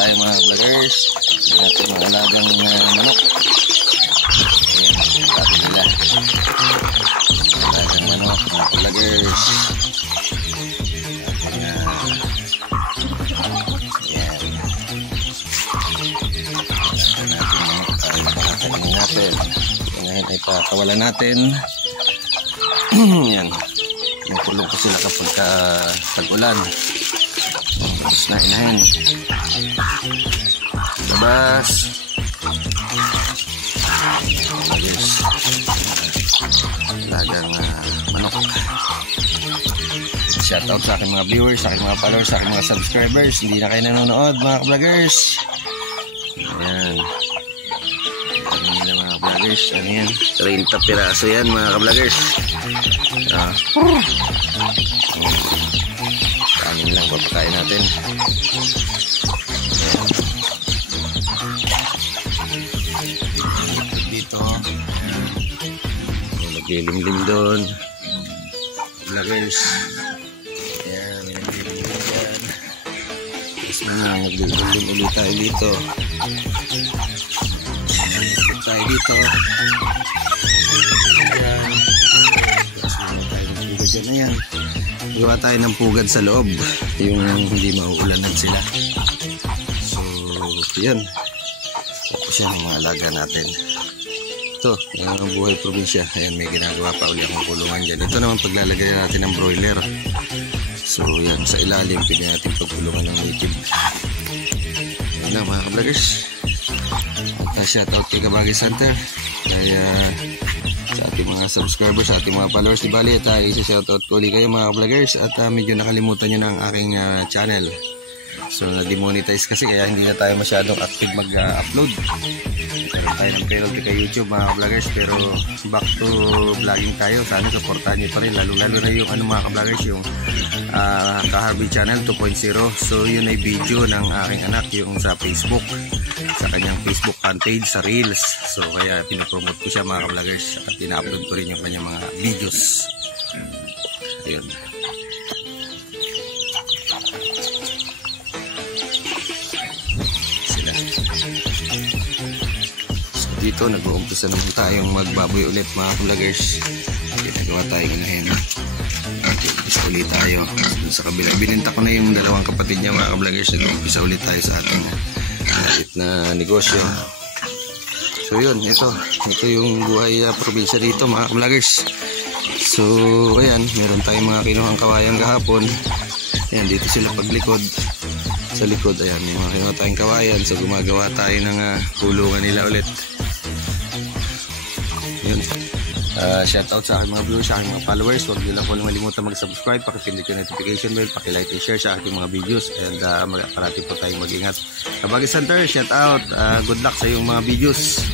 tayo mga vloggers. Ating mga alagang manok. Ayan, tato nila. Alagang manok mga vloggers. Natin. Ngayon ay pakawalan natin. Yan. Makulong ko sila kapag tag-ulan. Tapos na inahin. Labas. Labas. Lagang manok. Shoutout sa aking mga viewers, sa aking mga followers, sa aking mga subscribers. Hindi na kayo nanonood mga vloggers. Ayan. Vloggers, ano yan? 30 piraso yan mga ka-vloggers. Kanin lang papakain natin. Dito naglilimlim doon vloggers. Ayan, naglilimlim dyan. Tapos na naglilimlim ulit tayo dito. Tayo dito. Ayan. Tapos tayo ng pugad dyan. Ayan. Gawa tayo ng pugad sa loob. Yung hindi mauulanan sila. So, yan. Tapos yan ang mga alaga natin. Ito, yung buhay probinsya. Ayan, may ginagawa pa uli akong kulungan dyan. Ito naman paglalagay natin ng broiler. So, yan. Sa ilalim, pwede natin pagkulungan ng native. Ayan na mga ka-vloggers. Shout out kay Kabagay Center, kaya sa ating mga subscribers, sa ating mga followers. Di bali tayo isa-shout out ko ulit kayo mga vloggers. At medyo nakalimutan nyo na ang aking channel. So na-demonetize kasi kaya hindi na tayo masyadong active mag-upload. Meron tayo ng penalty kay YouTube mga vloggers, pero back to vlogging tayo. Sana supportahan nyo pa rin, lalo na yung mga ka-vloggers, yung Ka-Harvey Channel 2.0. So yun ay video ng aking anak, yung sa Facebook, sa kanyang Facebook fan page sa Reels. So kaya pinopromote ko siya mga ka-vloggers, at ina-upload ko rin yung kanyang mga videos. Ayun. Sila. So dito nag-uumpisa naman tayong magbaboy ulit mga ka-vloggers. Ginagawa tayong inahin. Umpisa ulit tayo sa kabila. Bininta ko na yung dalawang kapatid niya mga ka-vloggers. Umpisa ulit tayo sa ating na negosyo. So yun, ito yung buhay probinsya dito mga vloggers. So ayan, meron tayong mga kinuhang kawayan kahapon. Ayan, dito sila paglikod. Sa likod, ayan, may mga kinuha tayong kawayan. So gumagawa tayo ng kulungan nila ulit. Yun. Shoutout sa aking mga viewers, sa aking mga followers. Huwag nyo lang po malimutan mag-subscribe, pakipindot yung notification bell, pakilike and share sa aking mga videos, and parati po tayong mag-ingat. Kabagay Center, shoutout, good luck sa iyong mga videos.